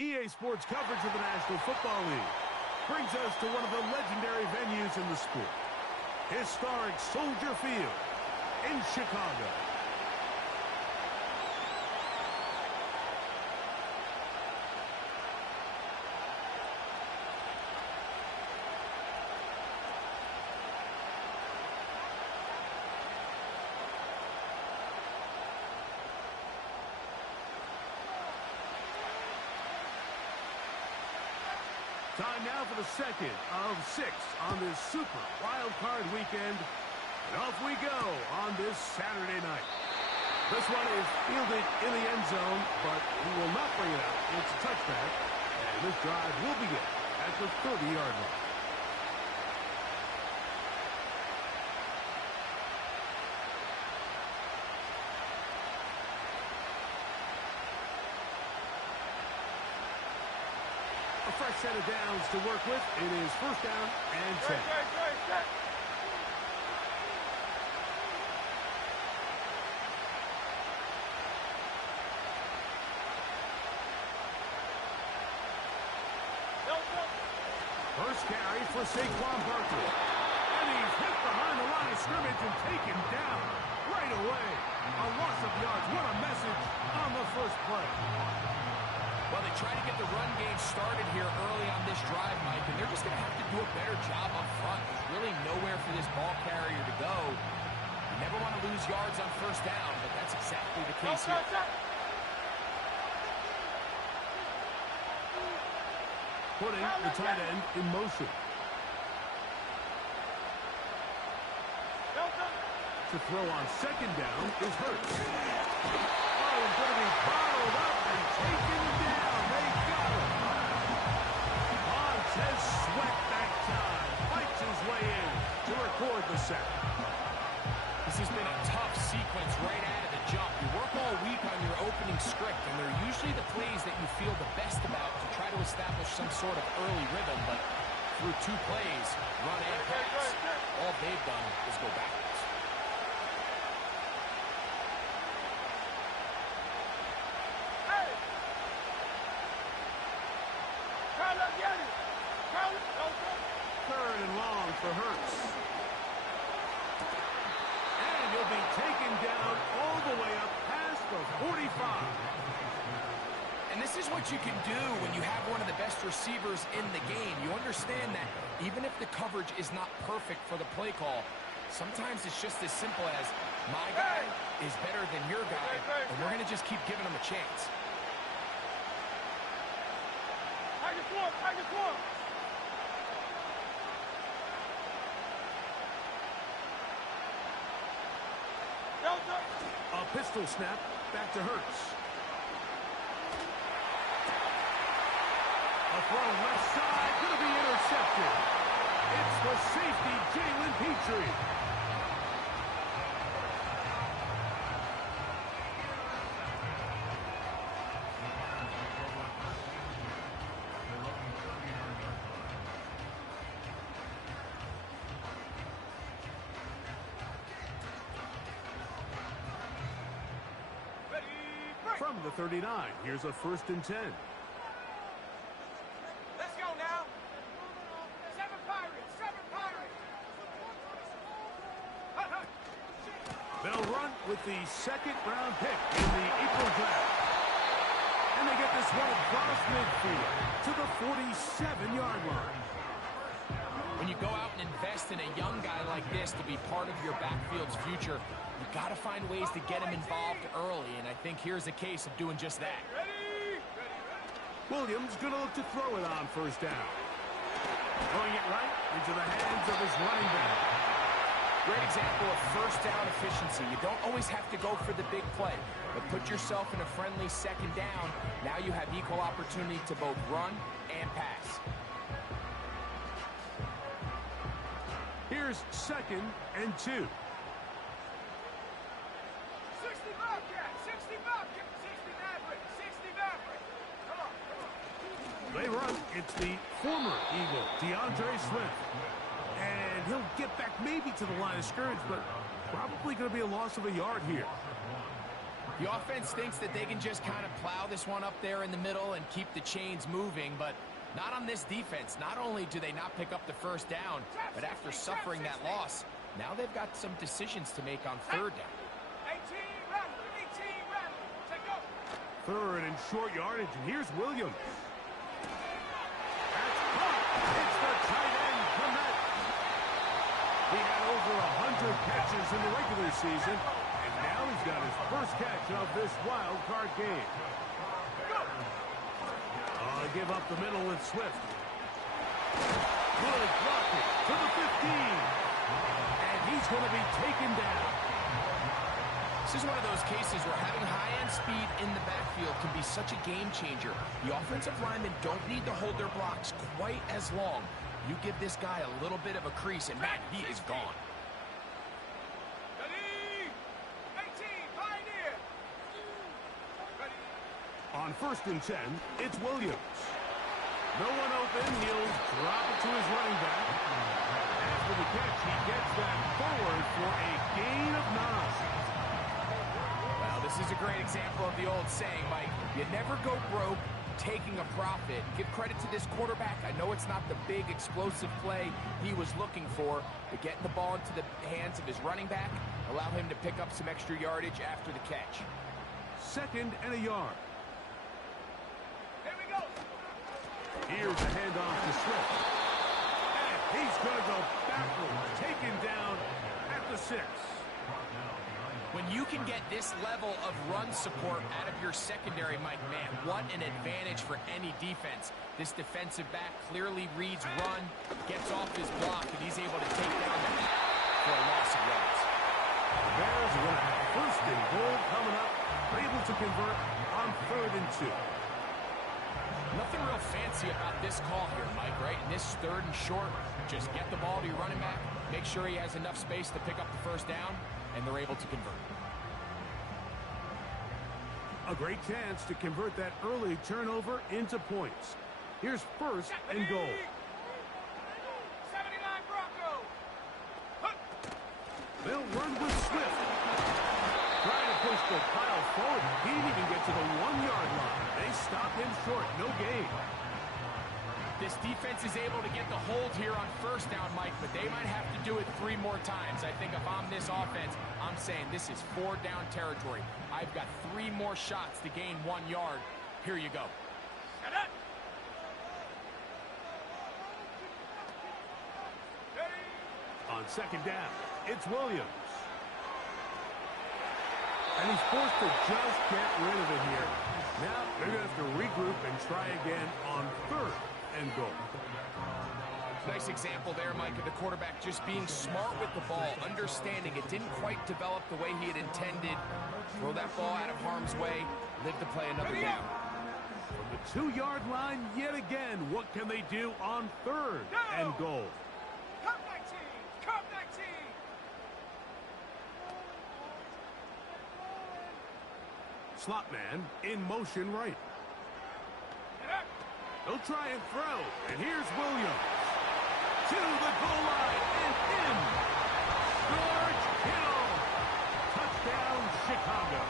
EA Sports coverage of the National Football League brings us to one of the legendary venues in the sport, historic Soldier Field in Chicago. Time now for the second of 6 on this Super Wild Card weekend. And off we go on this Saturday night. This one is fielded in the end zone, but he will not bring it out. It's a touchback, and this drive will begin at the 30-yard line. A fresh set of downs to work with. It is first down and 10. First carry for Saquon Barkley. And he's hit behind the line of scrimmage and taken down right away. A loss of yards. What a message on the first play. Well, they try to get the run game started here early on this drive, Mike, and they're just going to have to do a better job up front. There's really nowhere for this ball carrier to go. You never want to lose yards on first down, but that's exactly the case here. Putting the tight end in motion. To throw on second down is Hurts. Oh, he's going to be bottled up and taken down. They got him. Montez Sweat that time. Fights his way in to record the sack. This has been a tough sequence right out of the jump. You work all week on your opening script, and they're usually the plays that you feel the best about to try to establish some sort of early rhythm, but through 2 plays, run and pass, all they've done is go backwards. Third and long for Hurts. And he'll be taken down all the way up past the 45. And this is what you can do when you have one of the best receivers in the game. You understand that even if the coverage is not perfect for the play call, sometimes it's just as simple as my guy is better than your guy, and we're going to just keep giving him a chance. A pistol snap back to Hurts. A throw left side, going to be intercepted. It's the safety, Jalen Petrie. From the 39, here's a 1st and 10. Let's go now. 7 Pirates, 7 Pirates. They'll run with the 2nd-round pick in the April draft. And they get this one across midfield to the 47-yard line. When you go out and invest in a young guy like this to be part of your backfield's future, you've got to find ways to get him involved early, and I think here's a case of doing just that. Williams going to look to throw it on first down. Throwing it right into the hands of his running back. Great example of first down efficiency. You don't always have to go for the big play, but put yourself in a friendly 2nd down. Now you have equal opportunity to both run and pass. Here's 2nd and 2. 60 Bobcat, 60 Bobcat, 60 Maverick, 60 Maverick. Come on, come on. They run. It's the former Eagle, DeAndre Swift. And he'll get back maybe to the line of scrimmage, but probably going to be a loss of a yard here. The offense thinks that they can just kind of plow this one up there in the middle and keep the chains moving, but not on this defense. Not only do they not pick up the first down, but after suffering that loss, now they've got some decisions to make on third down. 18 rattle, take off. Third and short yardage, and here's Williams. That's caught. It's the tight end from that. He had over 100 catches in the regular season, and now he's got his first catch of this wild card game. Give up the middle with Swift. Good blocking to the 15. And he's going to be taken down. This is one of those cases where having high-end speed in the backfield can be such a game changer. The offensive linemen don't need to hold their blocks quite as long. You give this guy a little bit of a crease, and man, he is gone. On 1st and 10, it's Williams. No one open. He'll drop it to his running back. After the catch, he gets that forward for a gain of 9. Well, this is a great example of the old saying, Mike. You never go broke taking a profit. Give credit to this quarterback. I know it's not the big explosive play he was looking for, but getting the ball into the hands of his running back, allow him to pick up some extra yardage after the catch. 2nd and a yard. Here's a handoff to Swift. And he's going to go backwards, taken down at the 6. When you can get this level of run support out of your secondary, Mike, man, what an advantage for any defense. This defensive back clearly reads run, gets off his block, and he's able to take down the back for a loss of yards. The Bears are going to have 1st and goal coming up, able to convert on 3rd and 2. Nothing real fancy about this call here, Mike, right? In this 3rd and short, just get the ball to your running back, make sure he has enough space to pick up the first down, and they're able to convert. A great chance to convert that early turnover into points. Here's 1st and goal. 79 Bronco. They'll run with Swift. Trying to push the pile forward. He didn't even get to the 1-yard line. They stop him short. No gain. This defense is able to get the hold here on first down, Mike, but they might have to do it 3 more times. I think if I'm this offense, I'm saying this is 4-down territory. I've got 3 more shots to gain 1 yard. Here you go. On 2nd down, it's Williams. And he's forced to just get rid of it here. Now they're going to have to regroup and try again on 3rd and goal. Nice example there, Mike, of the quarterback just being smart with the ball, understanding it didn't quite develop the way he had intended. Throw that ball out of harm's way, live to play another down. From the 2-yard line yet again, what can they do on 3rd and goal? Come 19! Come 19! Slot man in motion right. They'll try and throw, and here's Williams. To the goal line and in. George Kittle. Touchdown, Chicago.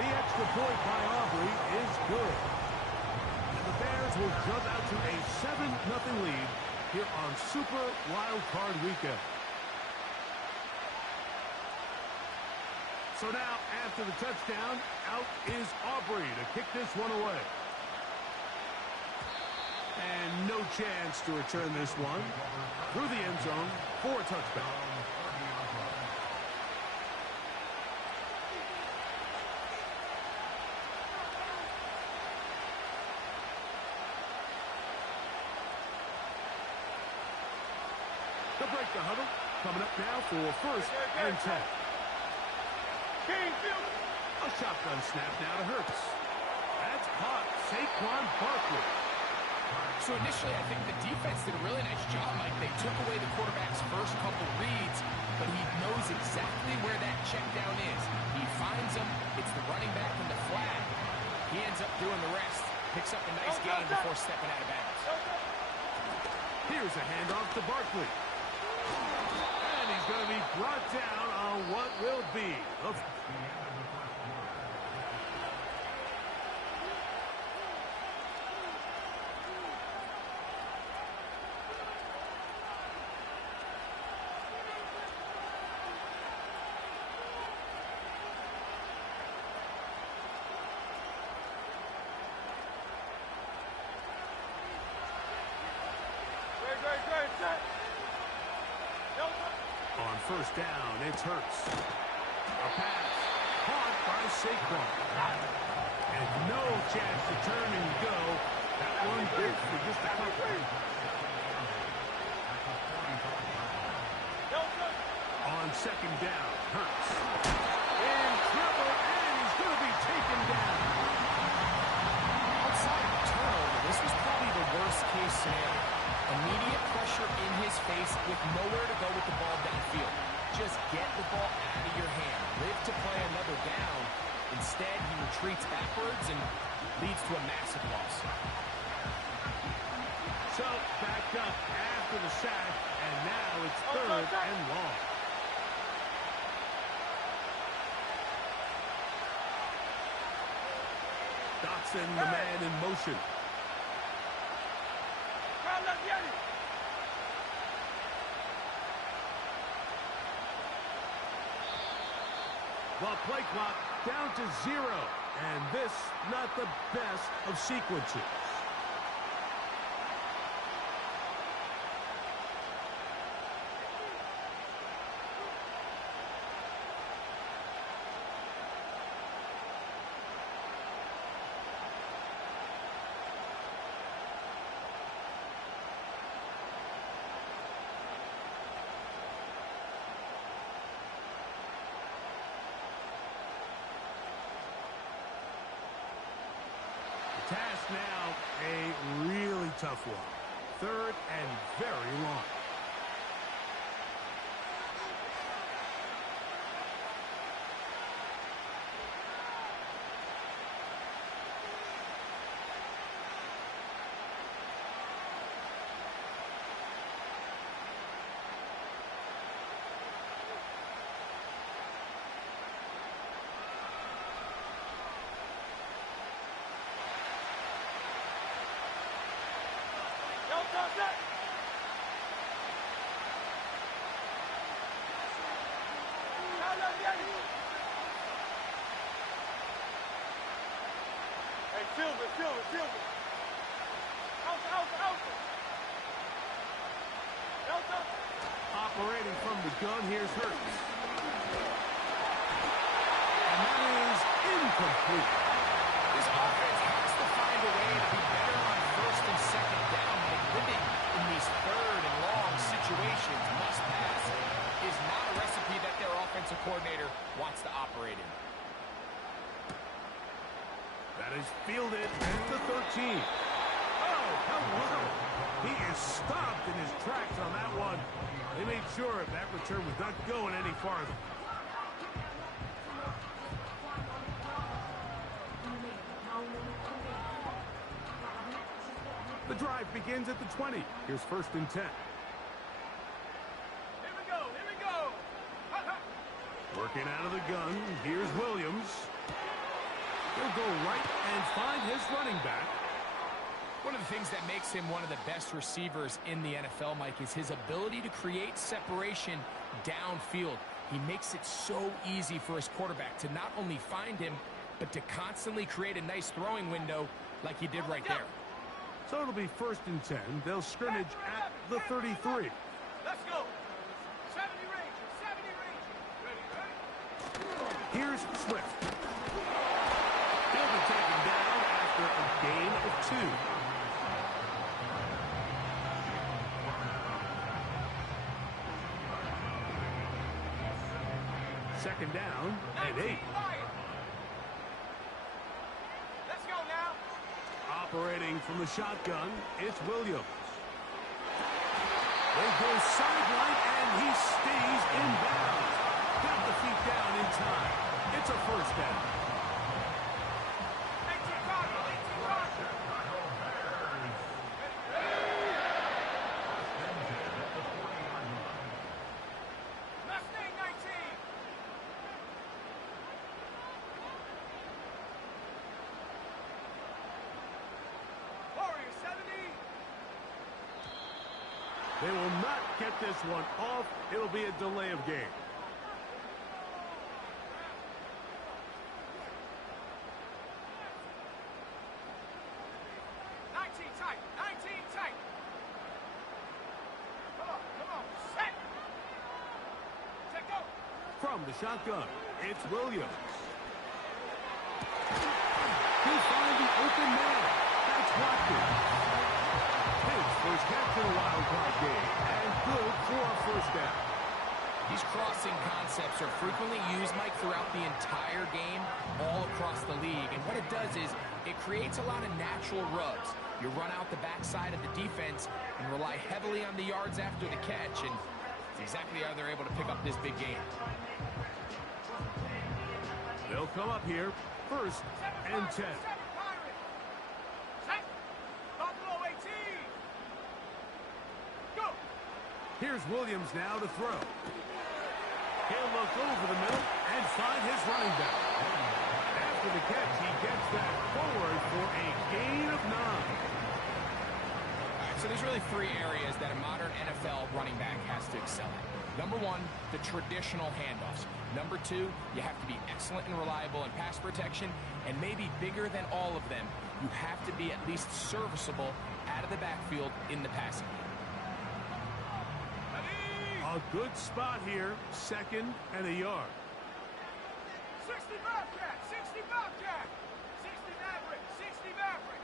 The extra point by Aubrey is good. And the Bears will jump out to a 7-0 lead here on Super Wild Card Weekend. So now, after the touchdown, out is Aubrey to kick this one away. And no chance to return this one through the end zone for a touchback. They'll break the huddle. Coming up now for 1st and 10. A shotgun snap now to Hurts. That's caught. Saquon Barkley. So initially, I think the defense did a really nice job, Mike. They took away the quarterback's first couple reads, but he knows exactly where that check down is. He finds him. It's the running back in the flat. He ends up doing the rest. Picks up a nice gain before stepping out of bounds. Here's a handoff to Barkley. And And he's going to be brought down on what will be a... On first down, it's Hurts. A pass caught by Saquon. And no chance to turn and go. That one good for just a couple. On second down, Hurts. In trouble, and he's going to be taken down. Outside of the turnover, this was probably the worst-case scenario. Immediate pressure in his face with nowhere to go with the ball downfield. Just get the ball out of your hand. Live to play another down. Instead, he retreats backwards and leads to a massive loss. So, back up after the sack, and now it's third and long. Dotson, the man in motion. Well, play clock down to 0. And this, not the best of sequences. Task now, a really tough one. Third and very long. Operating from the gun, here's Hurts. And that is incomplete. This offense has to find a way to be better on first and second down, but living in these third and long situations, must pass, is not a recipe that their offensive coordinator wants to operate in. That is fielded at the 13. Oh, hello. He is stopped in his tracks on that one. They made sure that return was not going any farther. The drive begins at the 20. Here's first and 10. Here we go, here we go. Working out of the gun, here's Williams. He'll go right and find his running back. One of the things that makes him one of the best receivers in the NFL, Mike, is his ability to create separation downfield. He makes it so easy for his quarterback to not only find him, but to constantly create a nice throwing window like he did right there. So it'll be first and 10. They'll scrimmage at the 33. Let's go. 70 Rangers, 70 Rangers. Ready? Here's Swift. He'll be taken down after a gain of 2. Second down and 8. Let's go now. Operating from the shotgun, it's Williams. They go sideline, and he stays in bounds. Got the feet down in time. It's a first down. 18 Roger, 18 Roger. They will not get this one off. It'll be a delay of game. Tight. 19 tight. Come on. Set. Set, go. From the shotgun, it's Williams. He'll find the open man. That's Watkins. His first catch in a wild card game, and good for a first down. These crossing concepts are frequently used, Mike, throughout the entire game, all across the league. And what it does is it creates a lot of natural rubs. You run out the backside of the defense and rely heavily on the yards after the catch, and it's exactly how they're able to pick up this big game. They'll come up here, first and 10. Set. Buffalo 18. Go. Here's Williams now to throw. He'll look over the middle and find his running back. After the catch, he gets that forward for a gain of 9. All right, so there's really 3 areas that a modern NFL running back has to excel at. Number 1, the traditional handoffs. Number 2, you have to be excellent and reliable in pass protection, and maybe bigger than all of them, you have to be at least serviceable out of the backfield in the passing game. A good spot here, second and a yard. 60 Bobcat, 60 Bobcat, 60 Maverick, 60 Maverick.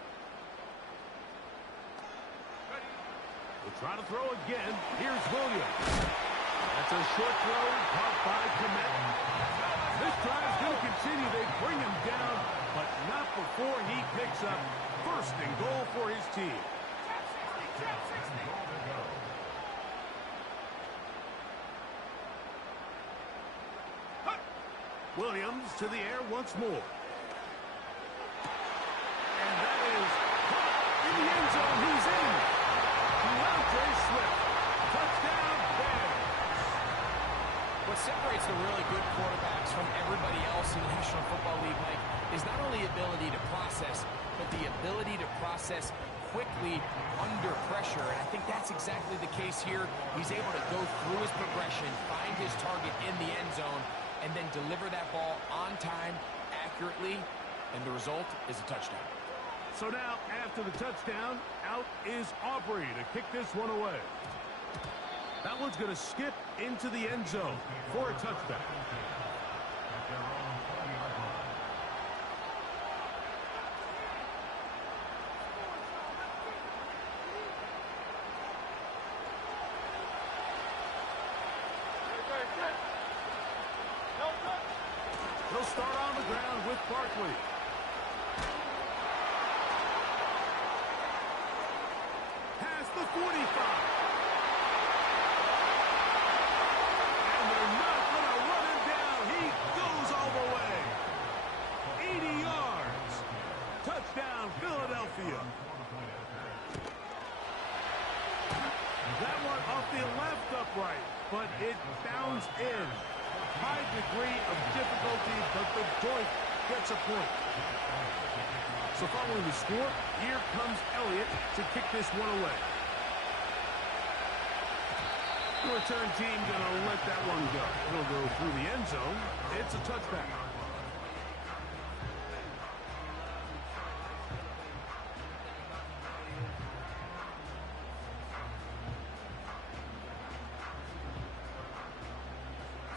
Ready? We'll try to throw again. Here's Williams. That's a short throw, caught by Komet. This drive's going to continue. They bring him down, but not before he picks up first and goal for his team. Trap 60. Williams to the air once more. And that is caught in the end zone. He's in. DeAndre Swift. Touchdown, Bears. What separates the really good quarterbacks from everybody else in the National Football League, Mike, is not only ability to process, but the ability to process quickly under pressure. And I think that's exactly the case here. He's able to go through his progression, find his target in the end zone, and then deliver that ball on time, accurately, and the result is a touchdown. So now, after the touchdown, out is Aubrey to kick this one away. That one's going to skip into the end zone for a touchback. He'll start on the ground with Barkley. Past the 45. And they're not going to run him down. He goes all the way. 80 yards. Touchdown, Philadelphia. That one off the left upright, but it bounds in. High degree of difficulty, but the joint gets a point. So following the score, here comes Elliott to kick this one away. The return team going to let that one go. It'll go through the end zone. It's a touchback.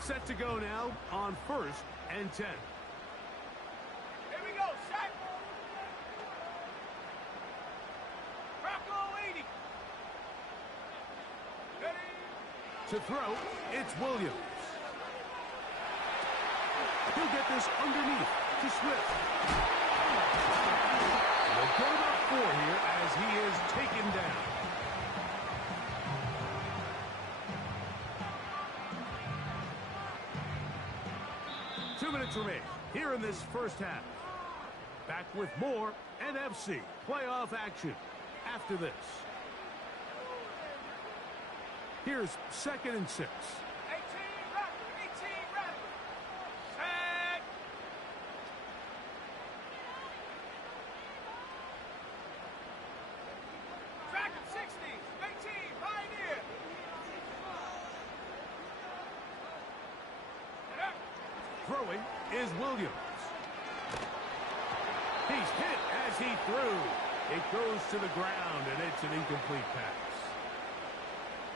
Set to go now on first and 10. Here we go, set. Bronco 80. Ready? To throw, it's Williams. He'll get this underneath to Swift. They'll go about 4 here as he is taken down. Remain here in this first half. Back with more NFC playoff action after this. Here's second and 6. 18 Raptor, 18 Raptor. Set. Track him 60, 18, Pioneer. Throwing is Williams. He's hit as he threw. It goes to the ground, and it's an incomplete pass.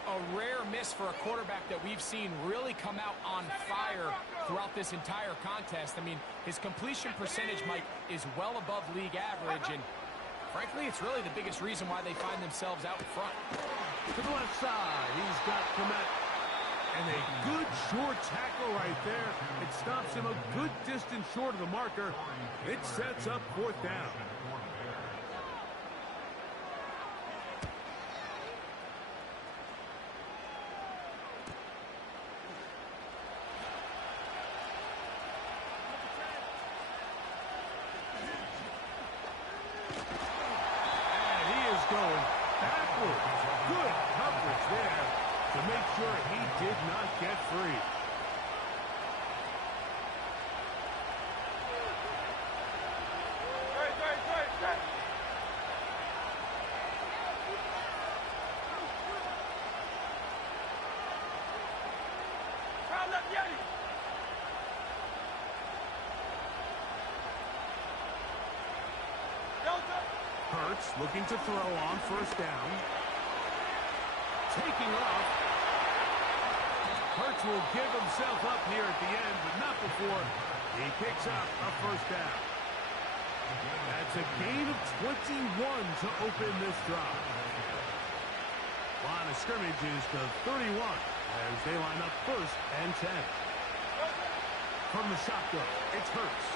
A rare miss for a quarterback that we've seen really come out on fire throughout this entire contest. I mean, his completion percentage, Mike, is well above league average, and frankly, it's really the biggest reason why they find themselves out in front. To the left side, he's got Komet. And a good short tackle right there. It stops him a good distance short of the marker. It sets up fourth down. And he is going backwards. Good coverage there to make sure he did not get free. Hurts looking to throw on first down. Taking off. Hurts will give himself up here at the end, but not before he picks up a first down. That's a gain of 21 to open this drive. Line of scrimmage is the 31 as they line up first and 10. From the shotgun, it's Hurts.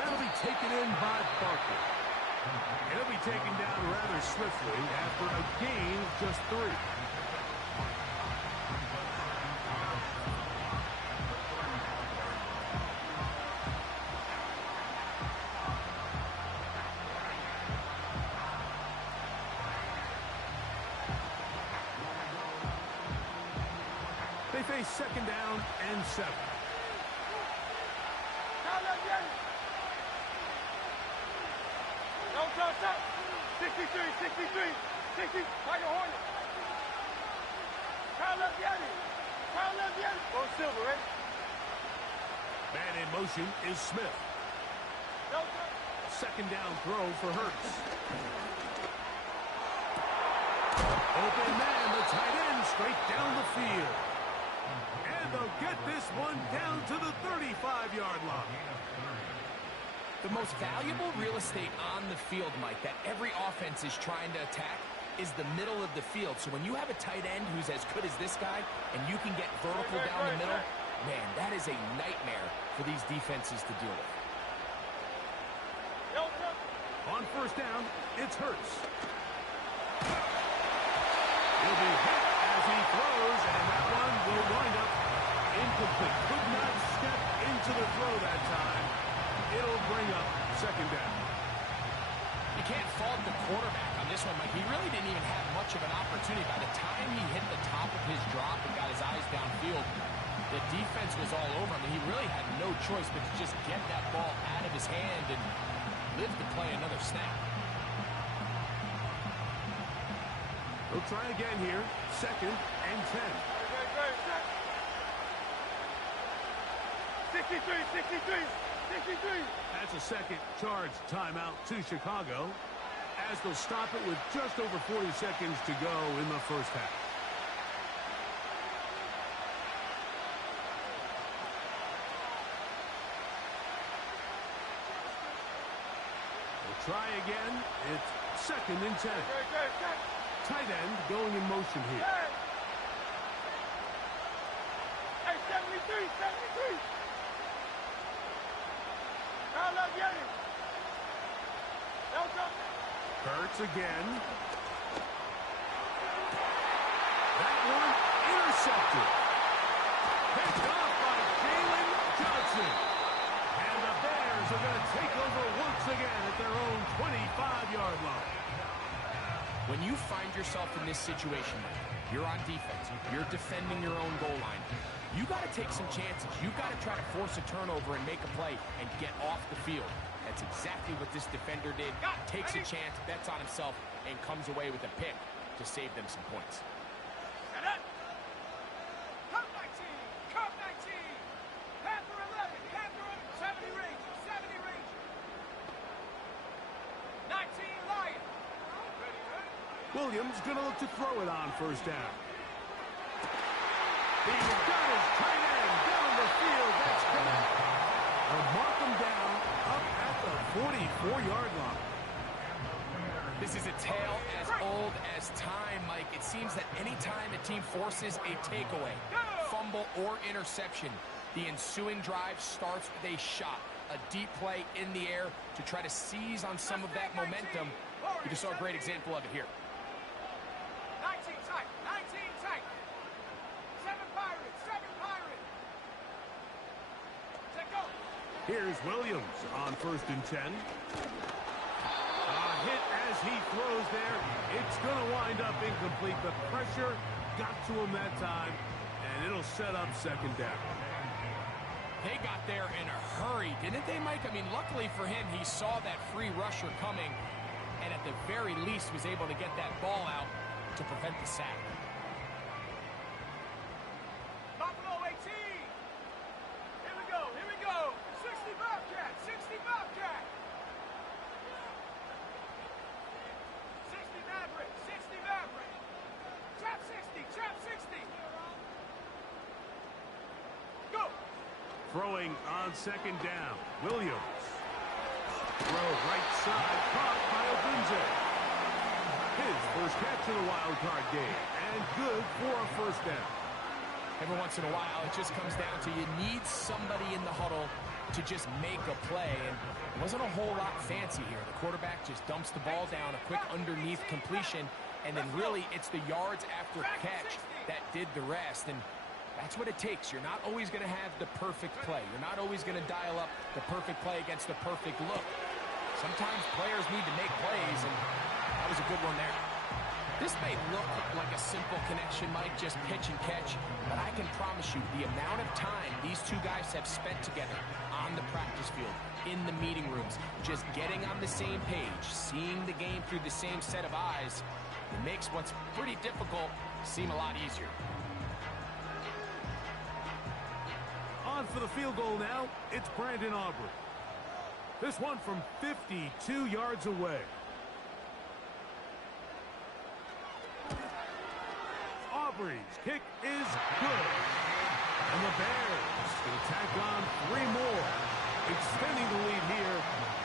That'll be taken in by Barker. He'll be taken down rather swiftly after a gain of just 3. They face second down and 7. Stop. 63, 60, Tiger Hornet. Kyle left the alley. Go Silver, right? Man in motion is Smith. Second down throw for Hurts. Open man, the tight end, straight down the field. And they'll get this one down to the 35-yard line. The most valuable real estate on the field, Mike, that every offense is trying to attack is the middle of the field. So when you have a tight end who's as good as this guy and you can get vertical down the middle, man, that is a nightmare for these defenses to deal with. On first down, it's Hurts. He'll be hit as he throws, and that one will wind up incomplete. Could not step into the throw that time. It'll bring up second down. You can't fault the quarterback on this one, Mike. He really didn't even have much of an opportunity. By the time he hit the top of his drop and got his eyes downfield, the defense was all over him. He really had no choice but to just get that ball out of his hand and live to play another snap. They'll try again here. Second and 10. 63. That's a second charge timeout to Chicago as they'll stop it with just over 40 seconds to go in the first half. We'll try again. It's second and 10. Tight end going in motion here. Hey, 73. Hurts again. That one intercepted. Picked off by Jalen Johnson. And the Bears are going to take over once again at their own 25-yard line. When you find yourself in this situation, you're on defense, you're defending your own goal line, you got to take some chances. You got to try to force a turnover and make a play and get off the field. That's exactly what this defender did. Takes a chance, bets on himself, and comes away with a pick to save them some points. Come 19. Williams going to look to throw it on first down. He's got his tight end down the field. That's good. They'll mark him down up at the 44-yard line. This is a tale as old as time, Mike. It seems that any time a team forces a takeaway, fumble, or interception, the ensuing drive starts with a shot, a deep play in the air to try to seize on some of that momentum. You just saw a great example of it here. 19 tight, 19 tight. 7 Pirates, 7 Pirates. Let go. Here's Williams on first and 10. A hit as he throws there. It's going to wind up incomplete. The pressure got to him that time, and it'll set up second down. They got there in a hurry, didn't they, Mike? I mean, luckily for him, he saw that free rusher coming, and at the very least was able to get that ball out to prevent the sack. Buffalo 18. Here we go, here we go. 60 Bobcat, 60 Bobcat. 60 Maverick, 60 Maverick. Trap 60, trap 60. Go. Throwing on second down. Williams. Throw right side, caught by Obunze. His first catch of the wild card game, and good for a first down. Every once in a while, it just comes down to you need somebody in the huddle to just make a play, and it wasn't a whole lot fancy here. The quarterback just dumps the ball down, a quick underneath completion, and then really it's the yards after catch that did the rest, and that's what it takes. You're not always going to have the perfect play. You're not always going to dial up the perfect play against the perfect look. Sometimes players need to make plays, and that was a good one there. This may look like a simple connection, Mike, just pitch and catch, but I can promise you the amount of time these two guys have spent together on the practice field, in the meeting rooms, just getting on the same page, seeing the game through the same set of eyes, it makes what's pretty difficult seem a lot easier. On for the field goal now, it's Brandon Aubrey. This one from 52 yards away. Aubrey's kick is good. And the Bears will tack on 3 more, extending the lead here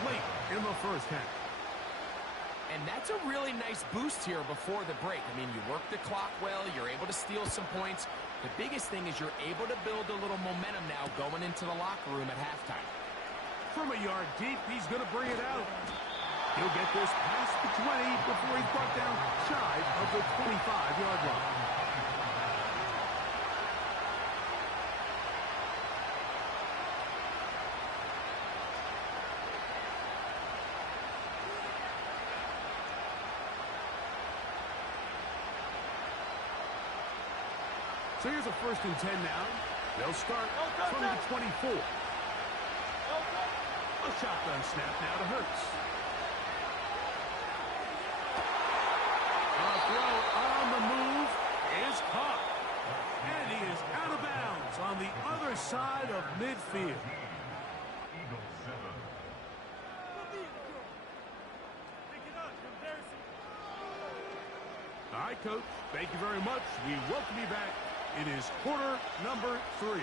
late in the first half. And that's a really nice boost here before the break. I mean, you work the clock well, you're able to steal some points. The biggest thing is you're able to build a little momentum now going into the locker room at halftime. From a yard deep, he's going to bring it out. He'll get this past the 20 before he's brought down shy of the 25-yard line. So here's a first and 10 now. They'll start from the 24. A shotgun snap now to Hurts. A throw on the move is caught. And he is out of bounds on the other side of midfield. All right, Coach. Thank you very much. We welcome you back. It is quarter number 3.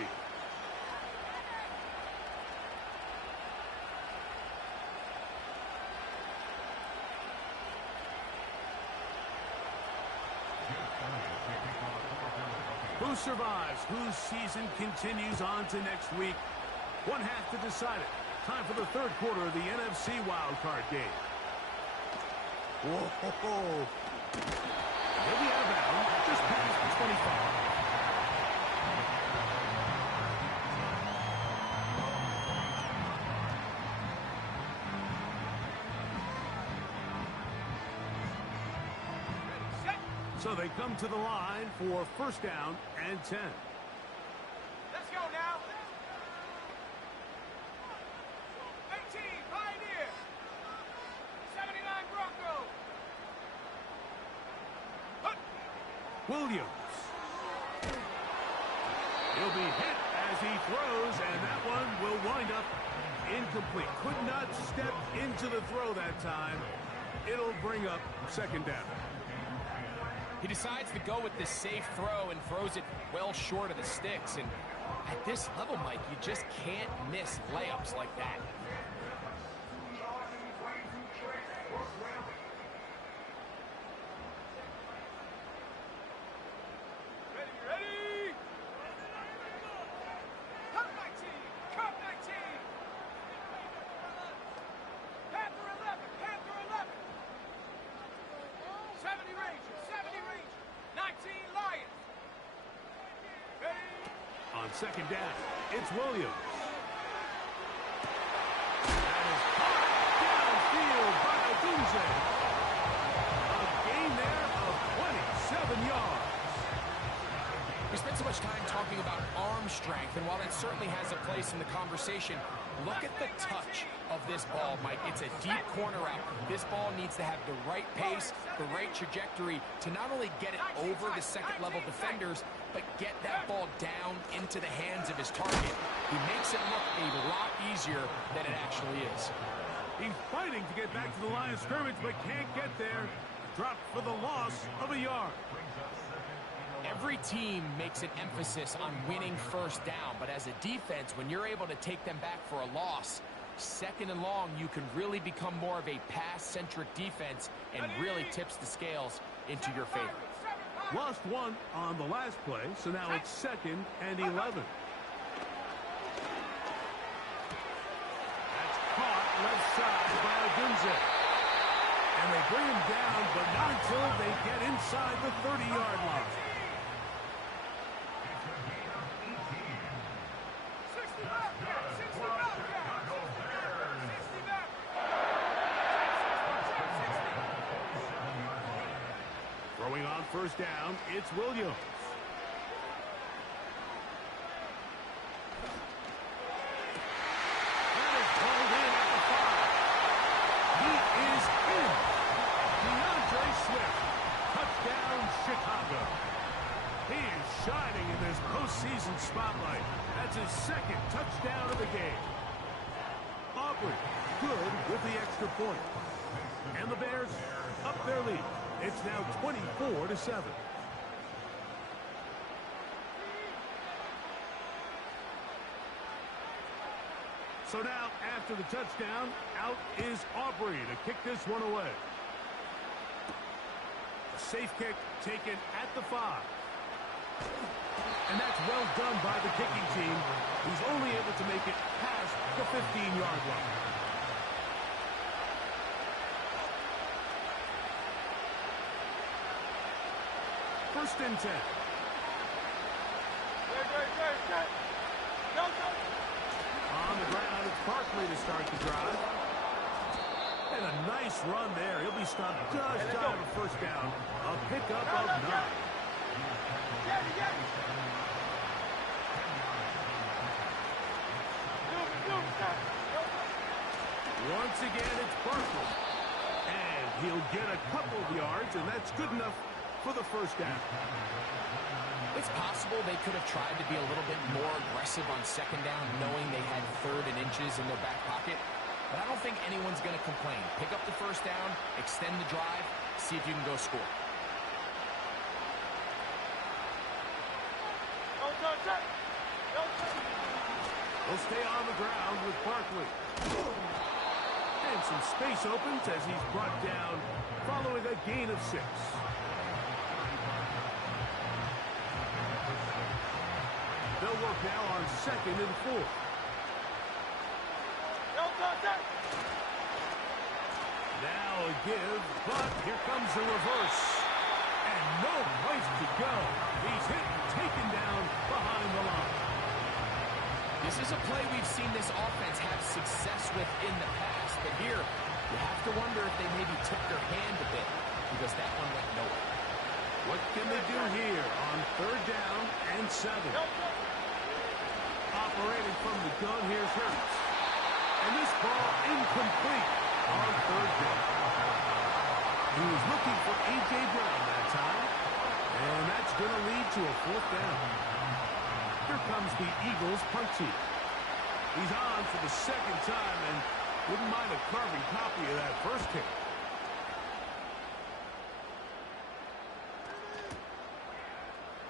Who survives? Whose season continues on to next week? One half to decide it. Time for the third quarter of the NFC wildcard game. Whoa. He'll be out of bounds just past the 25. So they come to the line for first down and 10. Let's go now. 18, Pioneer. 79, Bronco. Hunt. Williams. He'll be hit as he throws, and that one will wind up incomplete. Could not step into the throw that time. It'll bring up second down. He decides to go with this safe throw and throws it well short of the sticks. And at this level, Mike, you just can't miss layups like that. Ready? Come 19! Come 19! Panther 11! Panther 11! 70 Rangers! 70 Rangers! 19 Lions! Ready? On second down, it's Williams. That is caught downfield by Dunze. A gain there of 27 yards. We spent so much time talking about arm strength, and while that certainly has a place in the conversation, look at the touch of this ball, Mike. It's a deep corner out. This ball needs to have the right pace, the right trajectory to not only get it over the second-level defenders, but get that ball down into the hands of his target. He makes it look a lot easier than it actually is. He's fighting to get back to the line of scrimmage, but can't get there. Dropped for the loss of a yard. Every team makes an emphasis on winning first down, but as a defense, when you're able to take them back for a loss, second and long, you can really become more of a pass-centric defense and really tips the scales into your favor. Lost one on the last play, so now it's second and 11. That's caught left side by Dunze. And they bring him down, but not until they get inside the 30-yard line. 60 Bobcats! 60 Bobcats! 60 Bobcats! Throwing on first down, it's Williams. That is pulled in at the 5. He is in. DeAndre Swift. Touchdown, Chicago. He is shining in this postseason spotlight. That's his second touchdown of the game. Aubrey, good with the extra point. And the Bears up their lead. It's now 24-7. So now, after the touchdown, out is Aubrey to kick this one away. A safe kick taken at the 5. And that's well done by the kicking team, who's only able to make it past the 15-yard line. First and 10. On the ground, it's Barkley to start the drive. And a nice run there. He'll be stopped just shy of a first down. A pickup of 9. Once again, it's Barkley. And he'll get a couple of yards, and that's good enough for the first down. It's possible they could have tried to be a little bit more aggressive on second down, knowing they had third and inches in their back pocket. But I don't think anyone's going to complain. Pick up the first down, extend the drive, see if you can go score. He'll stay on the ground with Barkley. And some space opens as he's brought down following a gain of 6. They'll work now on second and 4. Now a give, but here comes the reverse. And no place to go. He's hit and taken down behind the line. This is a play we've seen this offense have success with in the past, but here you have to wonder if they maybe took their hand a bit because that one went nowhere. What can they do here on third down and 7? Operating from the gun, here's Hurts. And this ball incomplete on third down. He was looking for A.J. Brown that time, and that's going to lead to a fourth down. Here comes the Eagles punt team. He's on for the second time and wouldn't mind a carbon copy of that first kick.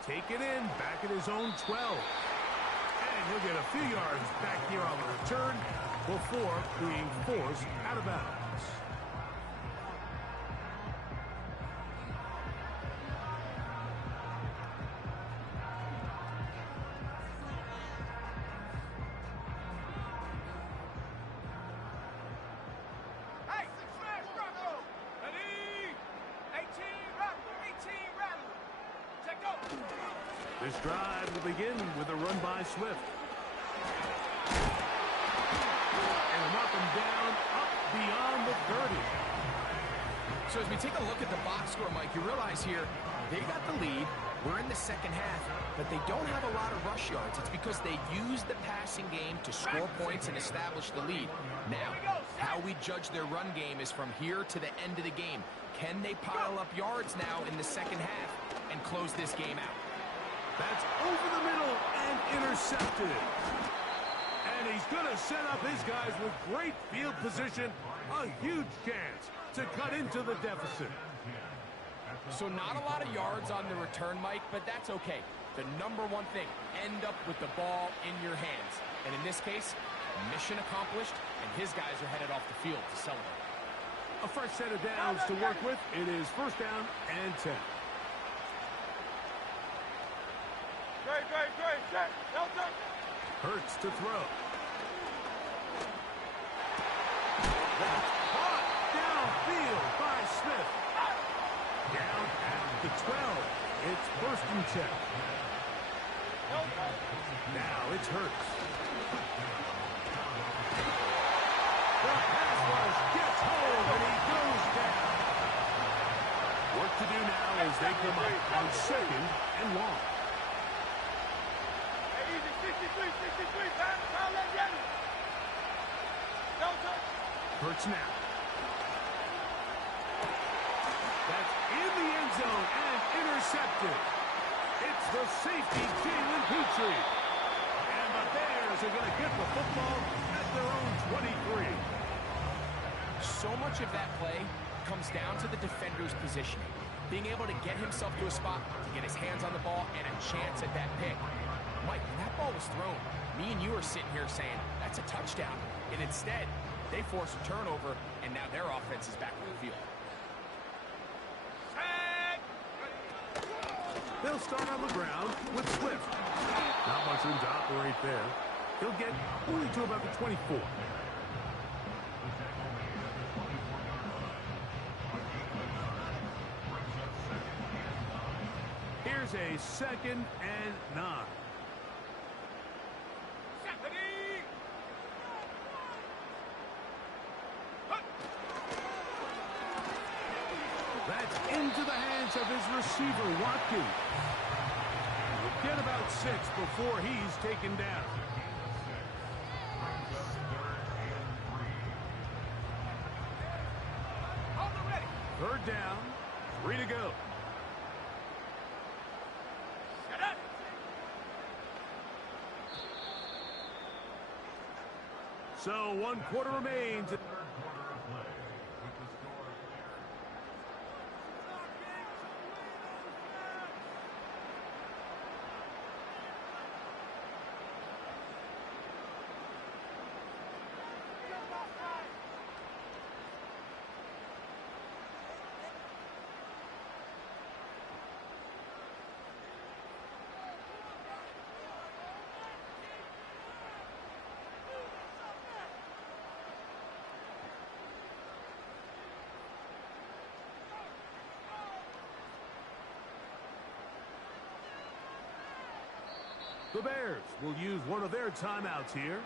take it in, back at his own 12. And he'll get a few yards back here on the return before being forced out of bounds. Hey, smash Rocco! Ready? 18 rattle, 18 rattle. Check go. This drive will begin with a run by Swift. And mark him down up beyond the 30. So as we take a look at the box score, Mike, you realize here they got the lead. We're in the second half, but they don't have a lot of rush yards. It's because they use the passing game to score points and establish the lead. Now, how we judge their run game is from here to the end of the game. Can they pile up yards now in the second half and close this game out? That's over the middle and intercepted. And he's going to set up his guys with great field position. A huge chance to cut into the deficit. So not a lot of yards on the return, Mike, but that's okay. The number one thing, end up with the ball in your hands. And in this case, mission accomplished, and his guys are headed off the field to celebrate. A fresh set of downs to work with. It is first down and 10. Great. Check. Delta. Hurts to throw. That's caught downfield by Smith. Down at the 12. It's first and 10. Now it's Hurts. The pass rush gets home and he goes down. Work to do now as they come up on second and long. Hey, easy. 63. Foul line ready. Delta. Hurts now. That's in the end zone and intercepted. It's the safety, Jalen Petrie. And the Bears are going to get the football at their own 23. So much of that play comes down to the defender's positioning. Being able to get himself to a spot, to get his hands on the ball, and a chance at that pick. Mike, when that ball was thrown, me and you are sitting here saying, that's a touchdown. And instead, they force a turnover, and now their offense is back on the field. They'll start on the ground with Swift. Not much room to operate there. He'll get only to about the 24. Here's a second and 9. That's into the hands of his receiver, Watkins. He'll get about 6 before he's taken down. Third down, 3 to go. So 1 quarter remains. The Bears will use one of their timeouts here.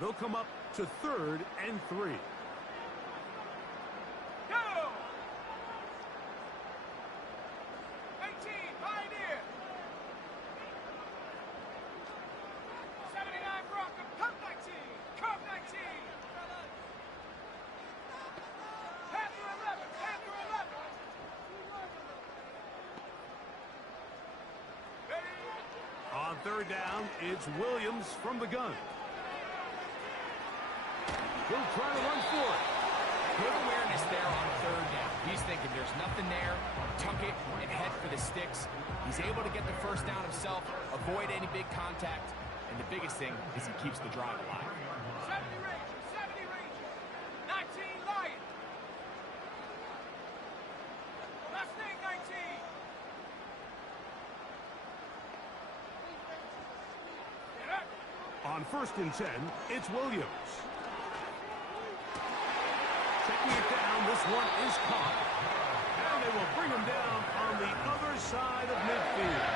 They'll come up to 3rd and 3. Go! 18, Pioneer! 79, Bronco, Cup 19! Cup 19! Panther 11, Panther 11! third down, it's Williams from the gun. He'll try to run for it. Good awareness there on third down. He's thinking there's nothing there, tuck it, and head for the sticks. He's able to get the first down himself, avoid any big contact, and the biggest thing is he keeps the drive alive. 70 Rangers, 19 Lions. Last thing, 19. Get up. On 1st and 10, it's Williams. Checking it down, this one is caught. And they will bring him down on the other side of midfield.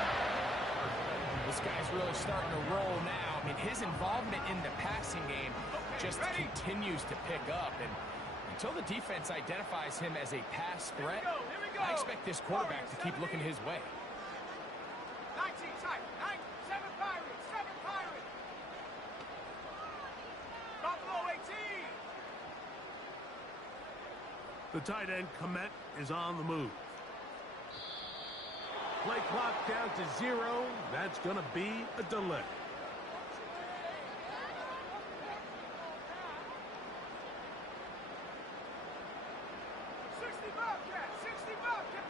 This guy's really starting to roll now. I mean, his involvement in the passing game just continues to pick up. And until the defense identifies him as a pass threat, I expect this quarterback to keep looking his way. 19 tight, 7 Pirates, 7 Pirates. Buffalo 18. The tight end, Komet, is on the move. Play clock down to 0. That's going to be a delay.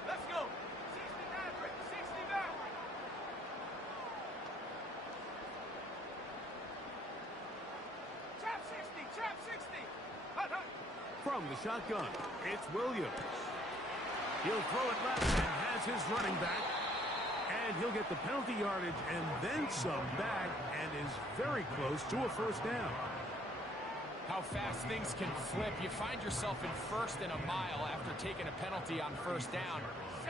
Let's go. 60 Maverick, 60 Maverick. Trap 60. Hut. From the shotgun, it's Williams. He'll throw it left and has his running back. And he'll get the penalty yardage and then some back and is very close to a first down. How fast things can flip. You find yourself in 1st and a mile after taking a penalty on 1st down.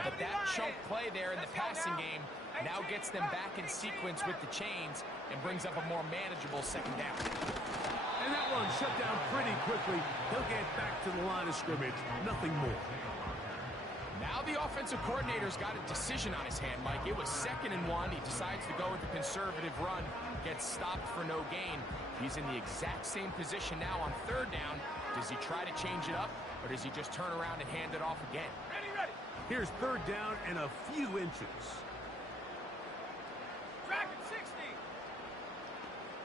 But that chunk play there in the passing game now gets them back in sequence with the chains and brings up a more manageable 2nd down. And that one shut down pretty quickly. He'll get back to the line of scrimmage. Nothing more. Now the offensive coordinator's got a decision on his hand, Mike. It was 2nd and 1. He decides to go with the conservative run. Gets stopped for no gain. He's in the exact same position now on 3rd down. Does he try to change it up, or does he just turn around and hand it off again? Ready. Here's 3rd down and a few inches. Dragon 60.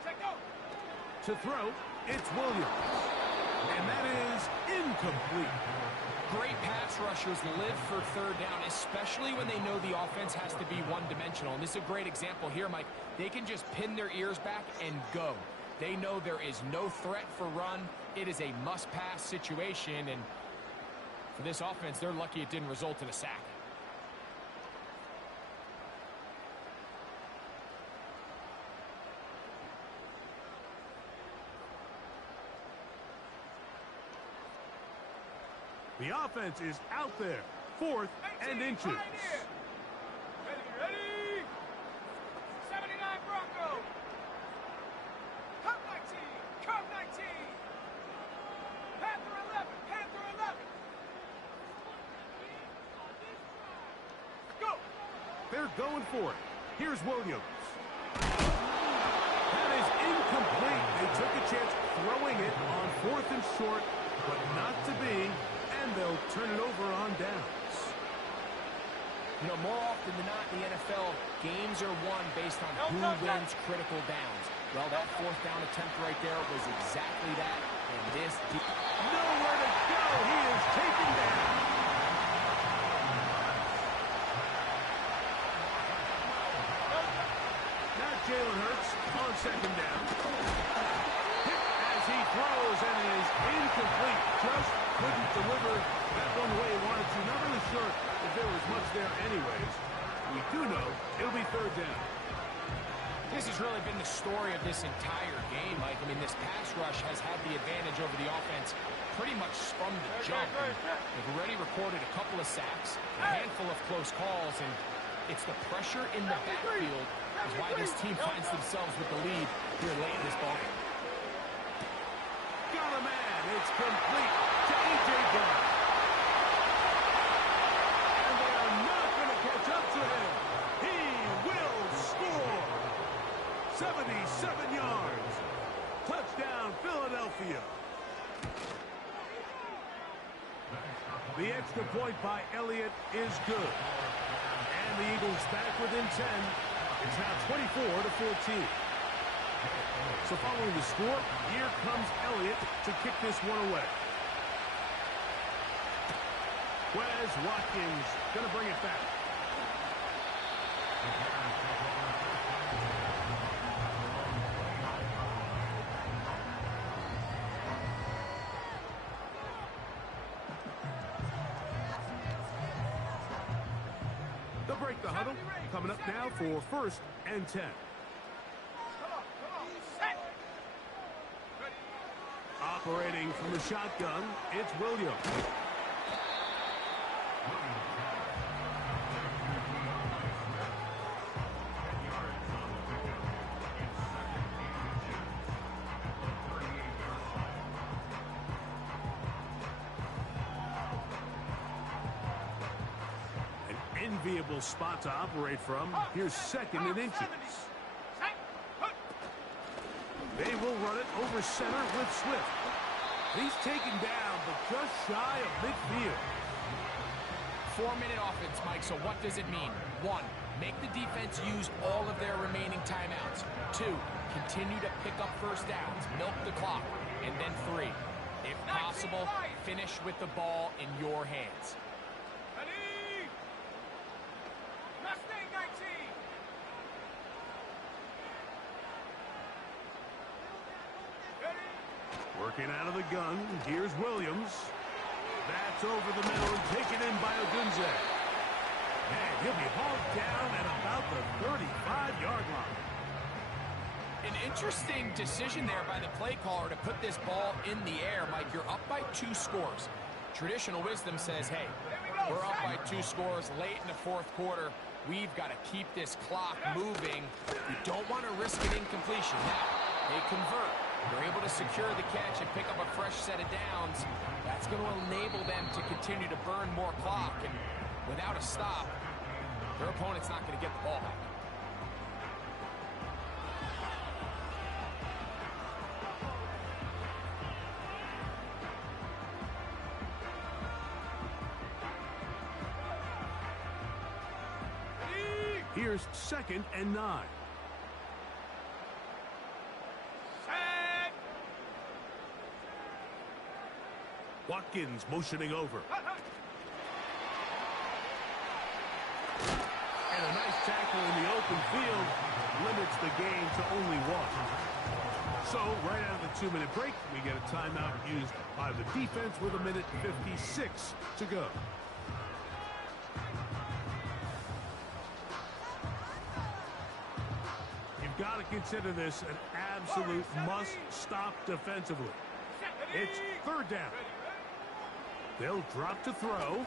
Check go. To throw, it's Williams. And that is incomplete. Great pass rushers live for 3rd down, especially when they know the offense has to be one-dimensional. And this is a great example here, Mike. They can just pin their ears back and go. They know there is no threat for run. It is a must-pass situation, and for this offense, they're lucky it didn't result in a sack. The offense is out there. 4th and inches. Ready. 79 Bronco. Cup 19. Panther 11. Go. They're going for it. Here's Williams. That is incomplete. They took a chance throwing it on 4th and short, but not to be. And they'll turn it over on downs. You know, more often than not in the NFL, games are won based on who wins critical downs. Well, that 4th down attempt right there was exactly that. And this... Nowhere to go. He is taken down. Now Jalen Hurts on 2nd down. Hit as he throws and is incomplete. Just couldn't deliver that one the way he wanted to. Not really sure if there was much there anyways. We do know it'll be 3rd down. This has really been the story of this entire game, Mike. I mean, this pass rush has had the advantage over the offense pretty much from the jump. They've already recorded a couple of sacks, a handful of close calls, and it's the pressure in the backfield is why this team finds themselves with the lead here late in this ball game. Got a man. It's complete to A.J. Brown. And they are not going to catch up to him. He will score. 77 yards. Touchdown, Philadelphia. The extra point by Elliott is good. And the Eagles back within 10. It's now 24-14. So following the score, here comes Elliott to kick this one away. Wes Watkins going to bring it back. They'll break the huddle. Coming up now for 1st and 10. Operating from the shotgun, it's Williams. An enviable spot to operate from. Here's 2nd and inches. They will run it over center with Swift. He's taken down, but just shy of midfield. 4-minute offense, Mike, so what does it mean? 1, make the defense use all of their remaining timeouts. 2, continue to pick up first downs, milk the clock. And then 3, if possible, finish with the ball in your hands. Working out of the gun, here's Williams. That's over the middle and taken in by Odunze. And he'll be hauled down at about the 35-yard line. An interesting decision there by the play caller to put this ball in the air. Mike, you're up by 2 scores. Traditional wisdom says, hey, we're up by 2 scores late in the 4th quarter. We've got to keep this clock moving. You don't want to risk an incompletion. Now, they convert. They're able to secure the catch and pick up a fresh set of downs. That's going to enable them to continue to burn more clock. And without a stop, their opponent's not going to get the ball back. Here's 2nd and 9. Watkins motioning over. And a nice tackle in the open field limits the game to only 1. So, right out of the 2-minute break, we get a timeout used by the defense with 1:56 to go. You've got to consider this an absolute must-stop defensively. It's 3rd down. They'll drop to throw. And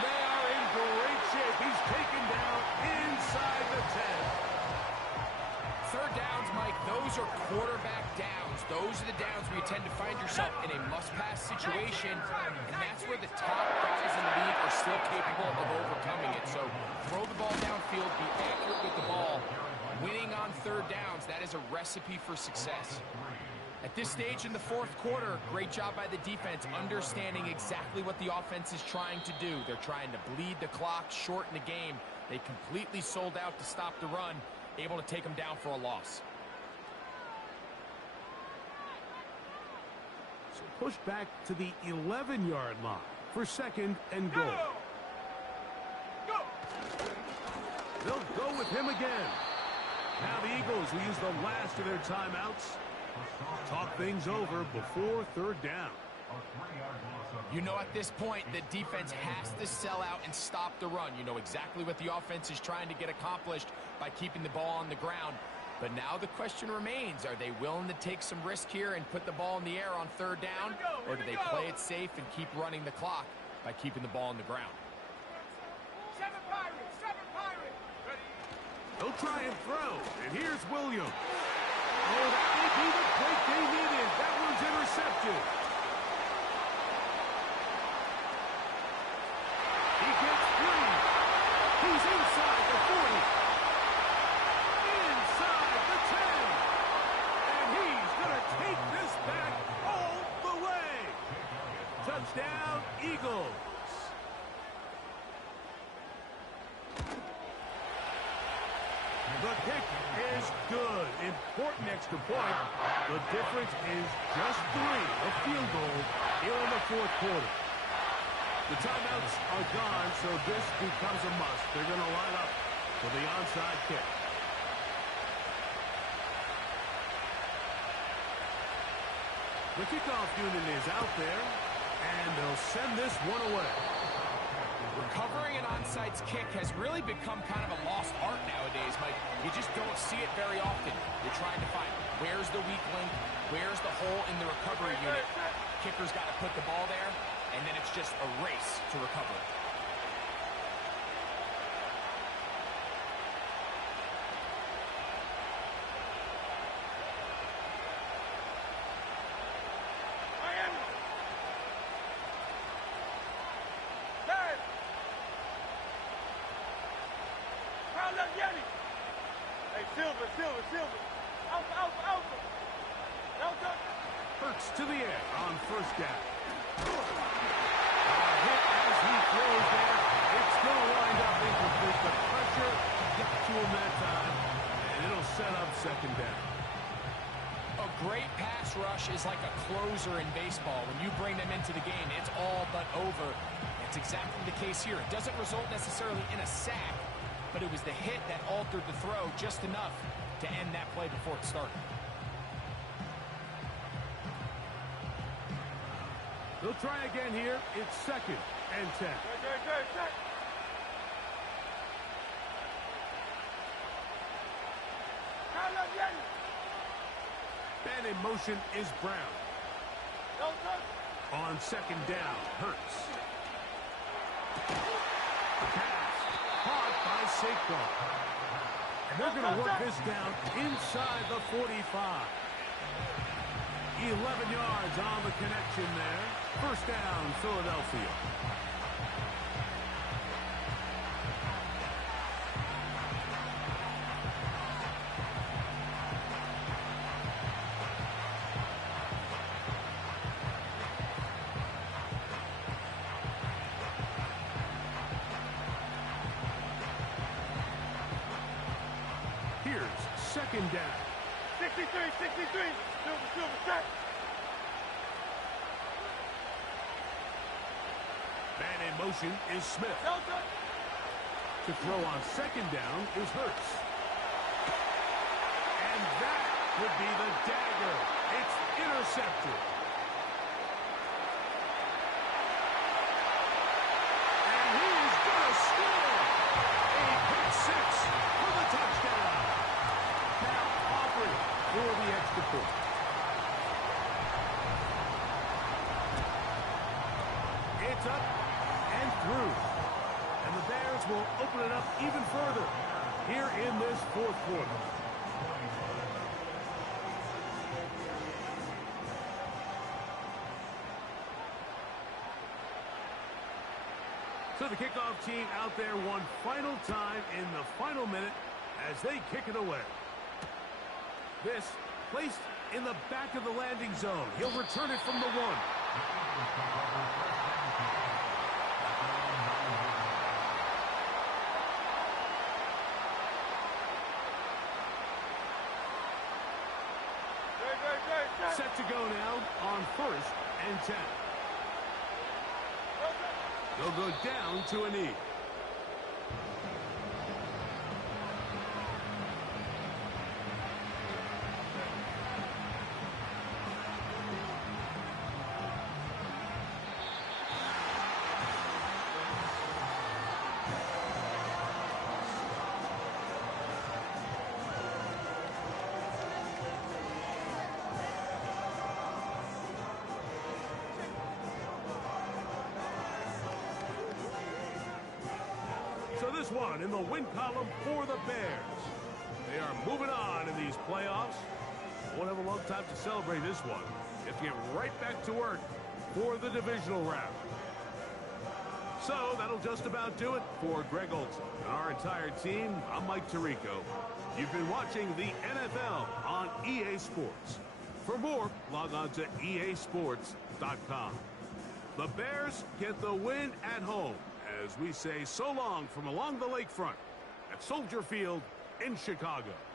they are in great shape. He's taken down inside the 10. 3rd downs, Mike, those are quarterback downs. Those are the downs where you tend to find yourself in a must-pass situation, and that's where the top guys in the league are still capable of overcoming it. So throw the ball downfield, be accurate with the ball. Winning on 3rd downs, that is a recipe for success. At this stage in the 4th quarter, great job by the defense understanding exactly what the offense is trying to do. They're trying to bleed the clock, shorten the game. They completely sold out to stop the run, able to take them down for a loss. So push back to the 11-yard line for 2nd and goal. They'll go with him again. Now the Eagles will use the last of their timeouts. Talk things over before 3rd down. You know, at this point, the defense has to sell out and stop the run. You know exactly what the offense is trying to get accomplished by keeping the ball on the ground. But now the question remains, are they willing to take some risk here and put the ball in the air on 3rd down? Or do they play it safe and keep running the clock by keeping the ball on the ground? 7 Pirates, 7 Pirates. They'll try and throw, and here's Williams. Oh, that may be the break they needed. That one's intercepted. He gets 3. He's inside the 40. Inside the 10. And he's going to take this back all the way. Touchdown, Eagles. The kick is good. Important extra point. The difference is just 3. A field goal here in the fourth quarter. The timeouts are gone, so this becomes a must. They're going to line up for the onside kick. The kickoff unit is out there, and they'll send this one away. Recovering an onside kick has really become kind of a lost art nowadays, Mike. You just don't see it very often. You're trying to find where's the weak link, where's the hole in the recovery unit. Kicker's got to put the ball there, and then it's just a race to recover it. Silver. Out. Hurts to the air on first down. Hit as he throws there. It's going to wind up incomplete. The pressure got to him that time, and it'll set up second down. A great pass rush is like a closer in baseball. When you bring them into the game, it's all but over. That's exactly the case here. It doesn't result necessarily in a sack, but it was the hit that altered the throw just enough to end that play before it started. They'll try again here. It's 2nd and 10. Man in motion is Brown. On 2nd down, Hurts. Pass. Caught by Saquon. And they're going to work this down inside the 45. 11 yards on the connection there. First down, Philadelphia. Here's 2nd down. 63. Silver, set. Man in motion is Smith. To throw on 2nd down is Hurts. And that would be the dagger. It's intercepted. And he is going to score. A pick 6 for the touchdown. Now offering for the extra point. It's up and through. And the Bears will open it up even further here in this fourth quarter. So the kickoff team out there one final time in the final minute as they kick it away. This placed in the back of the landing zone. He'll return it from the 1. Set to go now on 1st and 10. They'll go down to a knee. So this one in the win column for the Bears. They are moving on in these playoffs. Won't have a long time to celebrate this one. They have to get right back to work for the divisional round. So that'll just about do it for Greg Olson and our entire team. I'm Mike Tirico. You've been watching the NFL on EA Sports. For more, log on to easports.com. The Bears get the win at home as we say so long from along the lakefront at Soldier Field in Chicago.